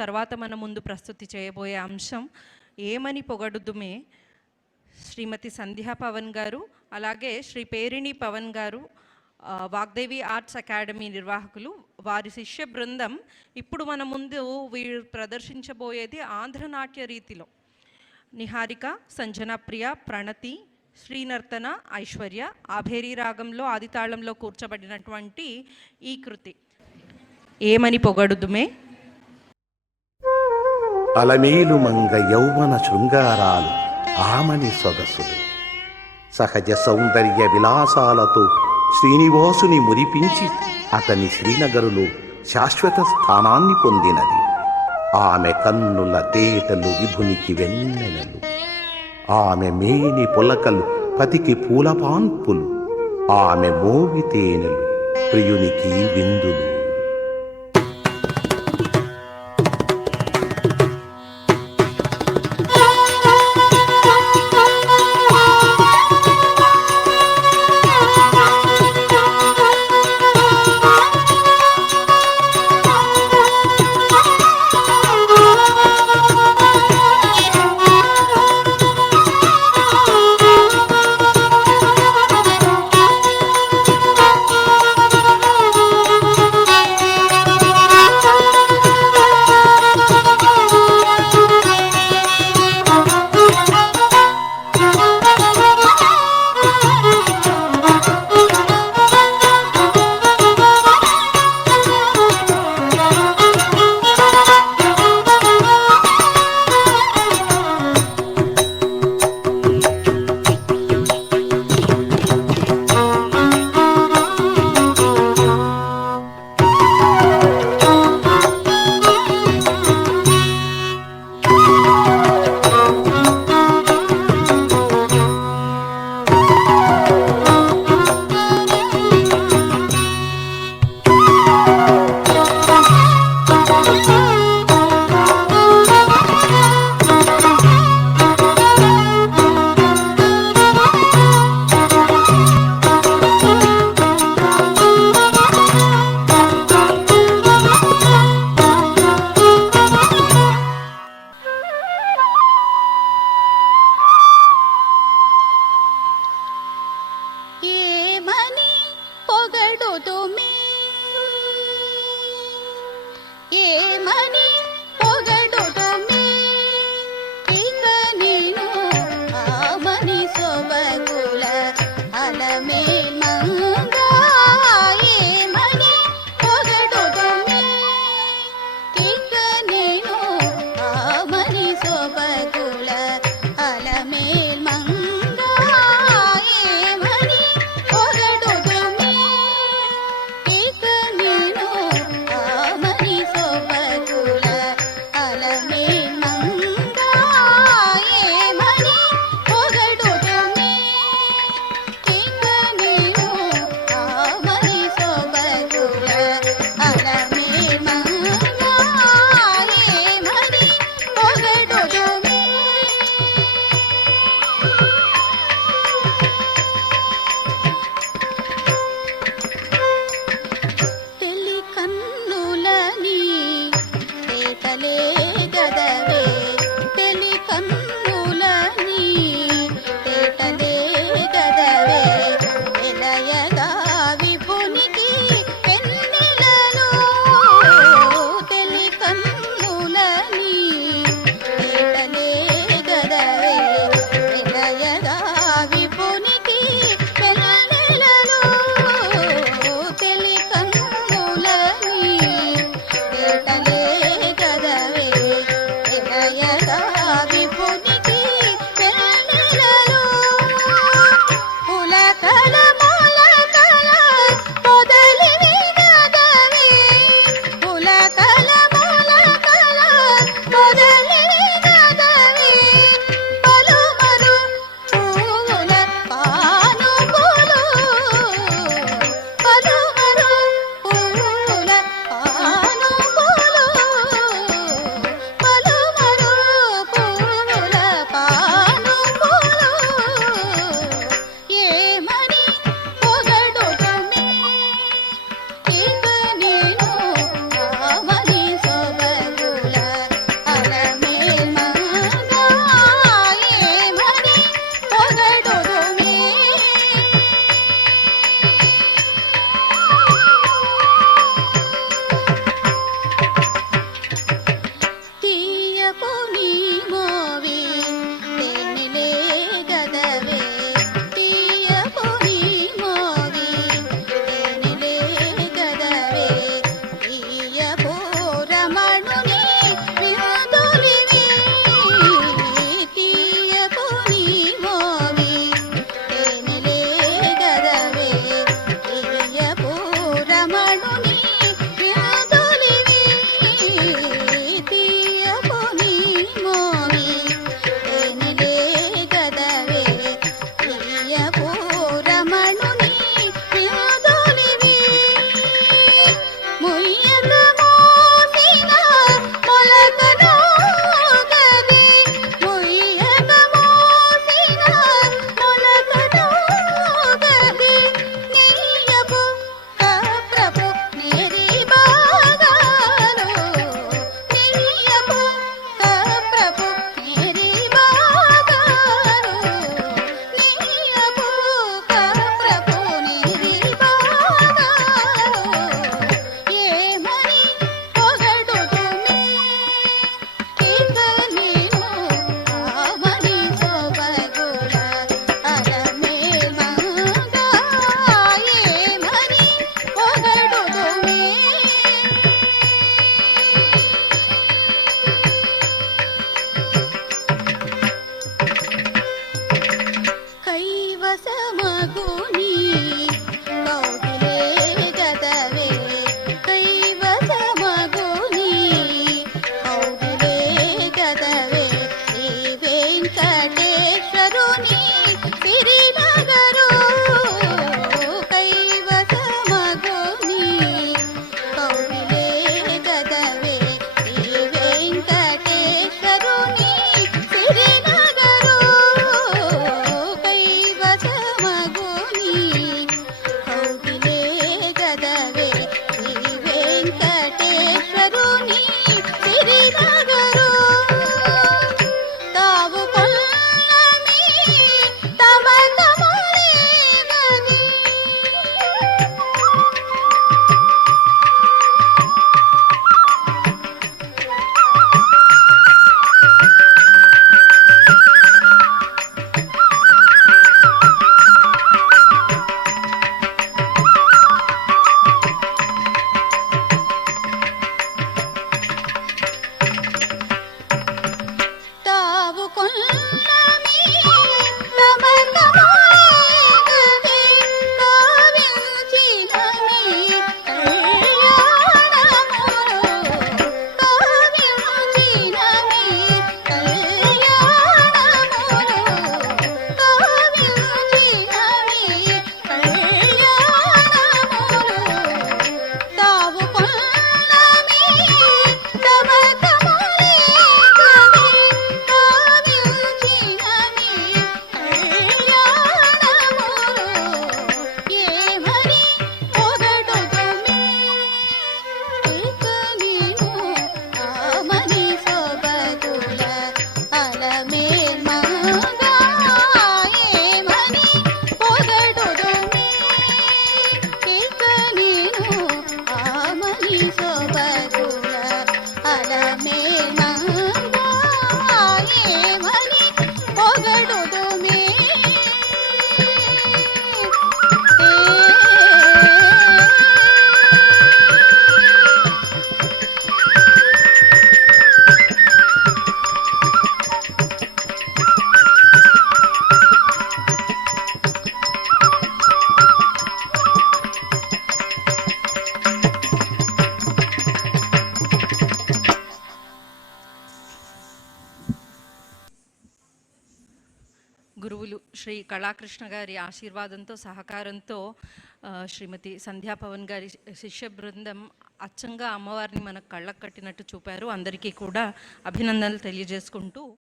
తర్వాత మన ముందు ప్రస్తుతి చేయబోయే అంశం ఏమని పొగడుదుమే. శ్రీమతి సంధ్యా పవన్ గారు, అలాగే శ్రీ పేరిణి పవన్ గారు, వాగ్దేవి ఆర్ట్స్ అకాడమీ నిర్వాహకులు, వారి శిష్య బృందం ఇప్పుడు మన ముందు వీరు ప్రదర్శించబోయేది ఆంధ్రనాట్య రీతిలో నిహారిక, సంజన ప్రియ, ప్రణతి, శ్రీనర్తన, ఐశ్వర్య ఆభేరీ రాగంలో ఆదితాళంలో కూర్చబడినటువంటి ఈ కృతి ఏమని పొగడుదుమే. అలమేలు మంగ యౌవన శృంగారాలు ఆమని సొగసులు సహజ సౌందర్య విలాసాలతో శ్రీనివాసుని మురిపించి అతని శ్రీనగరులో శాశ్వత స్థానాన్ని పొందినది. ఆమె కన్నుల తేటలు విభునికి వెన్నెలలు, ఆమె మేని పులకలు పతికి పూలపాన్పులు, ఆమె మోవితేనెలు ప్రియునికి విందులు. గదవే గురువులు శ్రీ కళాకృష్ణ గారి ఆశీర్వాదంతో సహకారంతో శ్రీమతి సంధ్యా పవన్ గారి శిష్య బృందం అచ్చంగా అమ్మవారిని మనకు కళ్ళకు కట్టినట్టు చూపారు. అందరికీ కూడా అభినందనలు తెలియజేసుకుంటూ